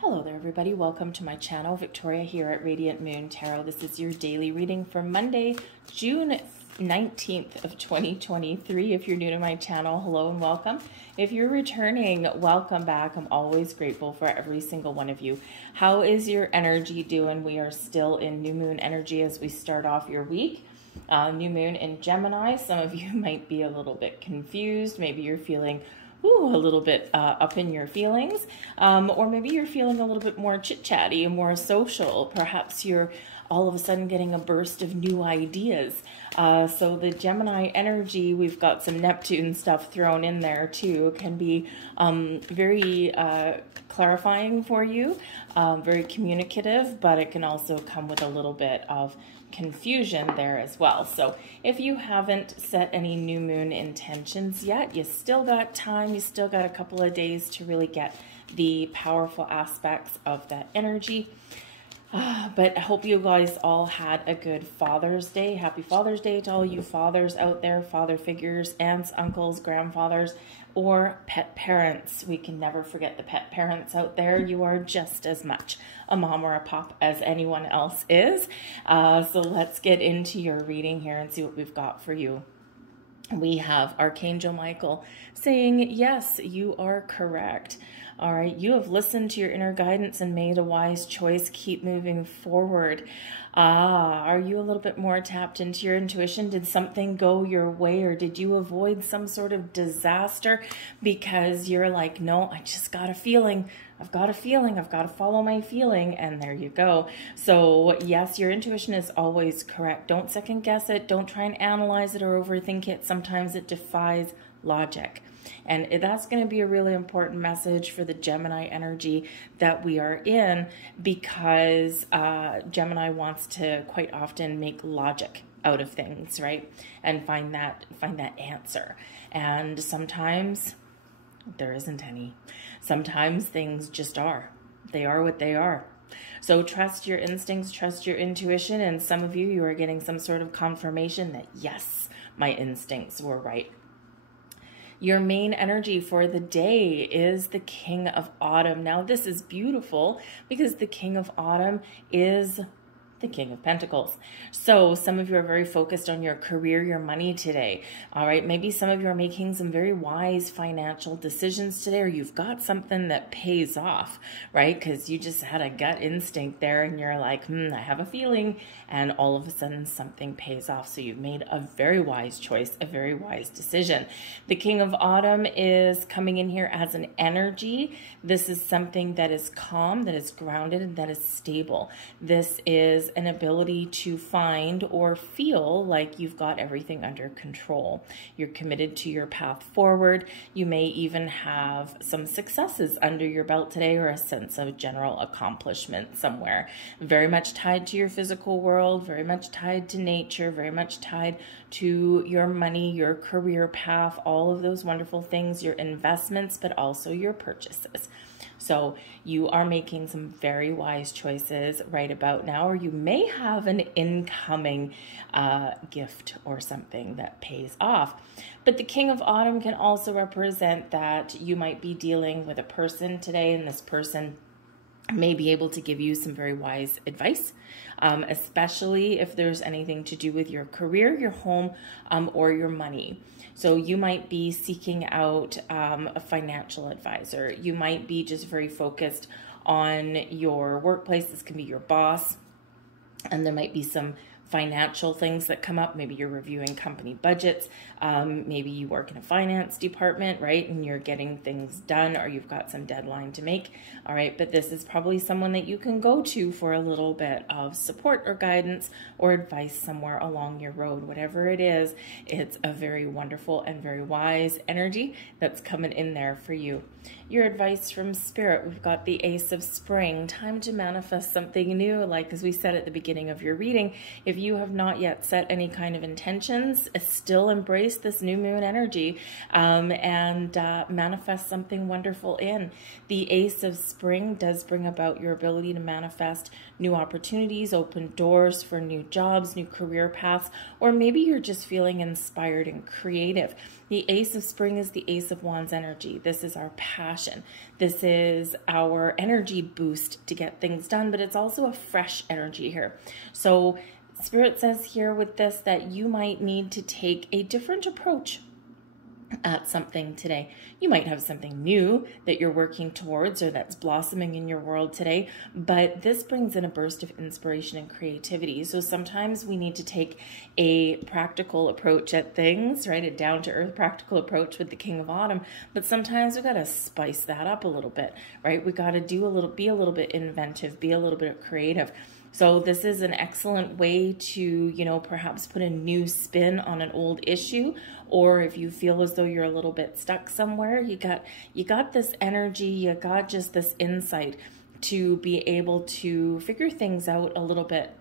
Hello there, everybody. Welcome to my channel. Victoria here at Radiant Moon Tarot. This is your daily reading for Monday, June 19th of 2023. If you're new to my channel, hello and welcome. If you're returning, welcome back. I'm always grateful for every single one of you. How is your energy doing? We are still in new moon energy as we start off your week. New moon in Gemini. Some of you might be a little bit confused. Maybe you're feeling a little bit up in your feelings, or maybe you're feeling a little bit more chit-chatty and more social. Perhaps you're all of a sudden getting a burst of new ideas. So the Gemini energy, we've got some Neptune stuff thrown in there too, can be very clarifying for you, very communicative, but it can also come with a little bit of confusion there as well. So if you haven't set any new moon intentions yet, you still got time, you still got a couple of days to really get the powerful aspects of that energy. But I hope you guys all had a good Father's Day. Happy Father's Day to all you fathers out there, father figures, aunts, uncles, grandfathers, or pet parents. We can never forget the pet parents out there. You are just as much a mom or a pop as anyone else is. So let's get into your reading here and see what we've got for you. We have Archangel Michael saying, yes, you are correct. All right, you have listened to your inner guidance and made a wise choice. Keep moving forward. Are you a little bit more tapped into your intuition? Did something go your way, or did you avoid some sort of disaster because you're like, no, I just got a feeling. I've got a feeling. I've got to follow my feeling. And there you go. So yes, your intuition is always correct. Don't second guess it. Don't try and analyze it or overthink it. Sometimes it defies logic. And that's going to be a really important message for the Gemini energy that we are in, because Gemini wants to quite often make logic out of things, right? And find that answer. And sometimes there isn't any. Sometimes things just are. They are what they are. So trust your instincts, trust your intuition, and some of you are getting some sort of confirmation that, yes, my instincts were right. Your main energy for the day is the King of Autumn. Now, this is beautiful because the King of Autumn is the King of Pentacles. So some of you are very focused on your career, your money today. All right. Maybe some of you are making some very wise financial decisions today, or you've got something that pays off, right? Because you just had a gut instinct there and you're like, I have a feeling. And all of a sudden something pays off. So you've made a very wise choice, a very wise decision. The King of Autumn is coming in here as an energy. This is something that is calm, that is grounded, and that is stable. This is an ability to find or feel like you've got everything under control. You're committed to your path forward. You may even have some successes under your belt today, or a sense of general accomplishment somewhere. Very much tied to your physical world, very much tied to nature, very much tied to your money, your career path, all of those wonderful things, your investments, but also your purchases. So you are making some very wise choices right about now, or you may have an incoming gift or something that pays off. But the King of Autumn can also represent that you might be dealing with a person today, and this person may be able to give you some very wise advice, especially if there's anything to do with your career, your home, or your money. So you might be seeking out a financial advisor. You might be just very focused on your workplace. This can be your boss, and there might be some financial things that come up. Maybe you're reviewing company budgets. Maybe you work in a finance department, right? And you're getting things done, or you've got some deadline to make. All right. But this is probably someone that you can go to for a little bit of support or guidance or advice somewhere along your road. Whatever it is, it's a very wonderful and very wise energy that's coming in there for you. Your advice from Spirit, we've got the Ace of Spring. Time to manifest something new. Like as we said at the beginning of your reading, if if you have not yet set any kind of intentions, still embrace this new moon energy and manifest something wonderful in. The Ace of Spring does bring about your ability to manifest new opportunities, open doors for new jobs, new career paths, or maybe you're just feeling inspired and creative. The Ace of Spring is the Ace of Wands energy. This is our passion. This is our energy boost to get things done, but it's also a fresh energy here. So Spirit says here with this that you might need to take a different approach at something today. You might have something new that you're working towards or that's blossoming in your world today, but this brings in a burst of inspiration and creativity. So sometimes we need to take a practical approach at things, right? A down-to-earth practical approach with the King of Autumn, but sometimes we got to spice that up a little bit, right? We got to be a little bit inventive, be a little bit creative. So this is an excellent way to, you know, perhaps put a new spin on an old issue, or if you feel as though you're a little bit stuck somewhere, you got this energy, you got just this insight to be able to figure things out a little bit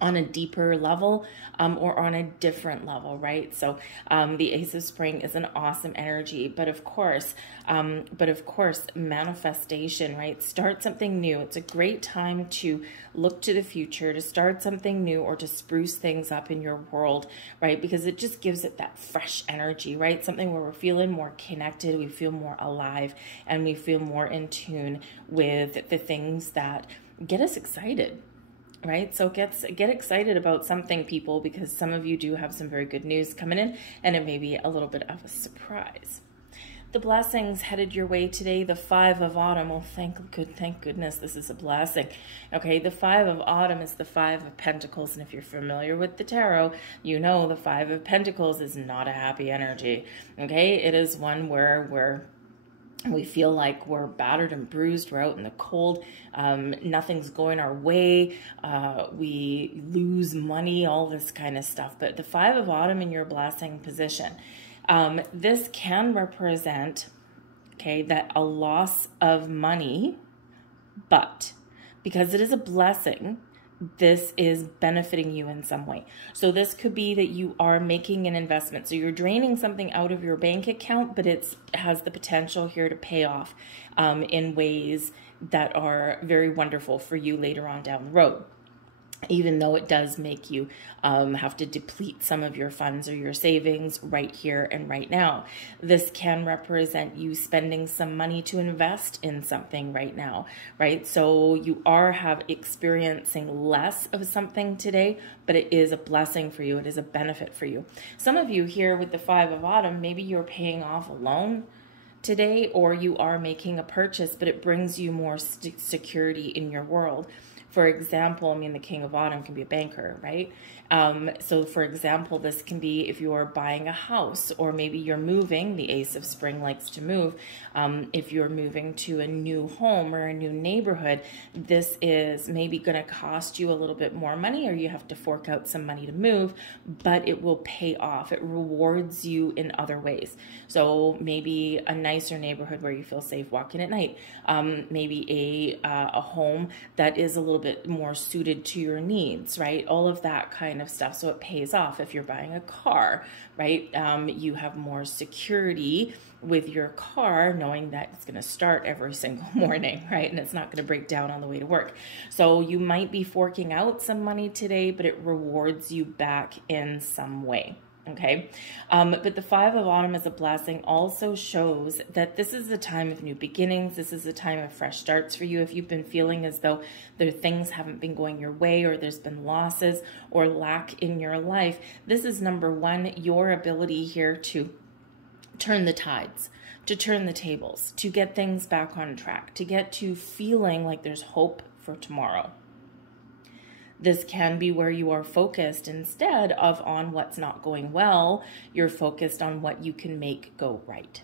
on a deeper level or on a different level, right? So the Ace of Spring is an awesome energy, but of course, manifestation, right? Start something new. It's a great time to look to the future, to start something new or to spruce things up in your world, right? Because it just gives it that fresh energy, right? Something where we're feeling more connected, we feel more alive, and we feel more in tune with the things that get us excited. Right? So get excited about something, people, because some of you do have some very good news coming in, and it may be a little bit of a surprise. The blessings headed your way today, the Five of Autumn. Well, thank goodness this is a blessing. Okay, the Five of Autumn is the Five of Pentacles, and if you're familiar with the tarot, you know the Five of Pentacles is not a happy energy. Okay, it is one where we feel like we're battered and bruised, we're out in the cold, nothing's going our way, we lose money, all this kind of stuff. But the Five of Autumn in your blessing position, this can represent, okay, that a loss of money, but because it is a blessing, this is benefiting you in some way. So this could be that you are making an investment. So you're draining something out of your bank account, but it has the potential here to pay off in ways that are very wonderful for you later on down the road, even though it does make you have to deplete some of your funds or your savings right here and right now. This can represent you spending some money to invest in something right now, right? So you are experiencing less of something today, but it is a blessing for you. It is a benefit for you. Some of you here with the Five of Autumn, maybe you're paying off a loan today, or you are making a purchase, but it brings you more security in your world. For example, I mean, the King of Autumn can be a banker, right? So for example, this can be if you're buying a house, or maybe you're moving. The Ace of Spring likes to move. If you're moving to a new home or a new neighborhood, this is maybe going to cost you a little bit more money, or you have to fork out some money to move, but it will pay off. It rewards you in other ways. So maybe a nicer neighborhood where you feel safe walking at night. Maybe a home that is a little bit more suited to your needs, right? All of that kind of stuff. So it pays off. If you're buying a car, right? You have more security with your car, knowing that it's going to start every single morning, right? And it's not going to break down on the way to work. So you might be forking out some money today, but it rewards you back in some way. Okay. But the Five of Autumn as a blessing also shows that this is a time of new beginnings. This is a time of fresh starts for you. If you've been feeling as though things haven't been going your way, or there's been losses or lack in your life, this is number one, your ability here to turn the tides, to turn the tables, to get things back on track, to get to feeling like there's hope for tomorrow. This can be where you are focused instead of on what's not going well. You're focused on what you can make go right.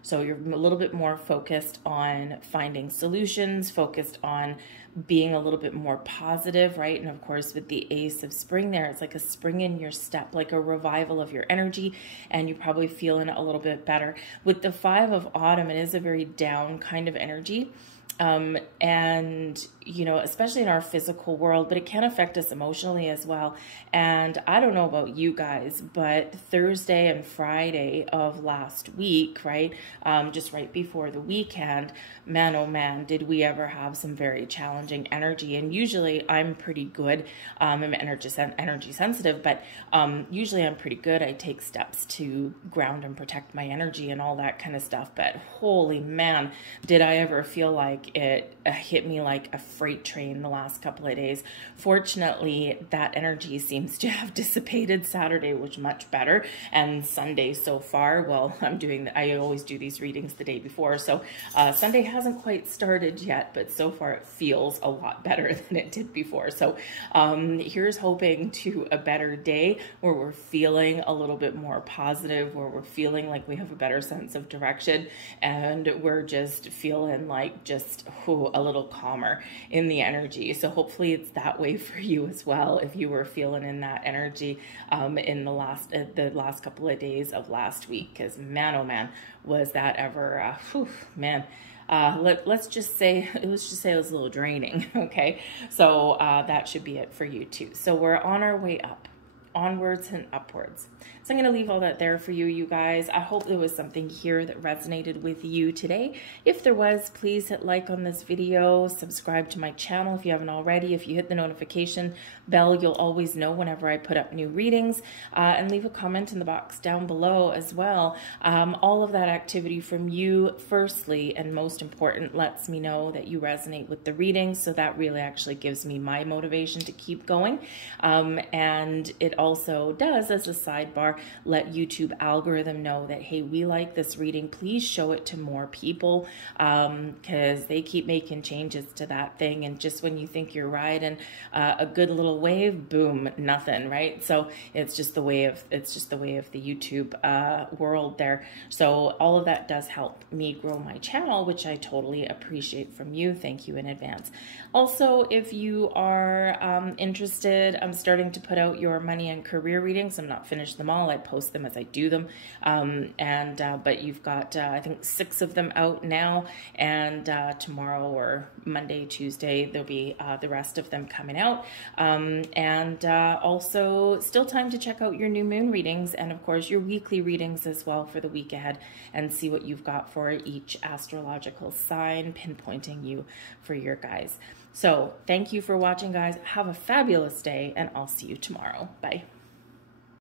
So you're a little bit more focused on finding solutions, focused on being a little bit more positive, right? And of course, with the Ace of Spring there, it's like a spring in your step, like a revival of your energy, and you're probably feeling a little bit better. With the Five of Autumn, it is a very down kind of energy. And, you know, especially in our physical world, but it can affect us emotionally as well. And I don't know about you guys, but Thursday and Friday of last week, right, just right before the weekend, man, oh man, did we ever have some very challenging energy. And usually I'm pretty good. I'm energy sensitive, but usually I'm pretty good. I take steps to ground and protect my energy and all that kind of stuff. But holy man, did I ever feel like it hit me like a freight train the last couple of days. Fortunately, that energy seems to have dissipated. Saturday was much better, and Sunday so far, well, I always do these readings the day before, so Sunday hasn't quite started yet, but so far it feels a lot better than it did before. So here's hoping to a better day where we're feeling a little bit more positive, where we're feeling like we have a better sense of direction, and we're just feeling like just a little calmer in the energy. So hopefully it's that way for you as well, if you were feeling in that energy in the last couple of days of last week, because man, oh man, was that ever man. Let's just say it was a little draining. Okay, so that should be it for you too. So we're on our way up, onwards and upwards. So I'm going to leave all that there for you, you guys. I hope there was something here that resonated with you today. If there was, please hit like on this video, subscribe to my channel if you haven't already. If you hit the notification bell, you'll always know whenever I put up new readings, and leave a comment in the box down below as well. All of that activity from you, firstly, and most important, lets me know that you resonate with the readings. So that really actually gives me my motivation to keep going. And it also does, as a sidebar, let YouTube algorithm know that, hey, we like this reading. Please show it to more people, because they keep making changes to that thing. And just when you think you're riding a good little wave, boom, nothing, right? So it's just the way of the YouTube world there. So all of that does help me grow my channel, which I totally appreciate from you. Thank you in advance. Also, if you are interested, I'm starting to put out your money and career readings. I'm not finished them all. I post them as I do them. But you've got, I think 6 of them out now, and tomorrow or Monday, Tuesday, there'll be the rest of them coming out. Also still time to check out your new moon readings, and of course your weekly readings as well for the week ahead, and see what you've got for each astrological sign, pinpointing you for your guys. So thank you for watching, guys. Have a fabulous day, and I'll see you tomorrow. Bye.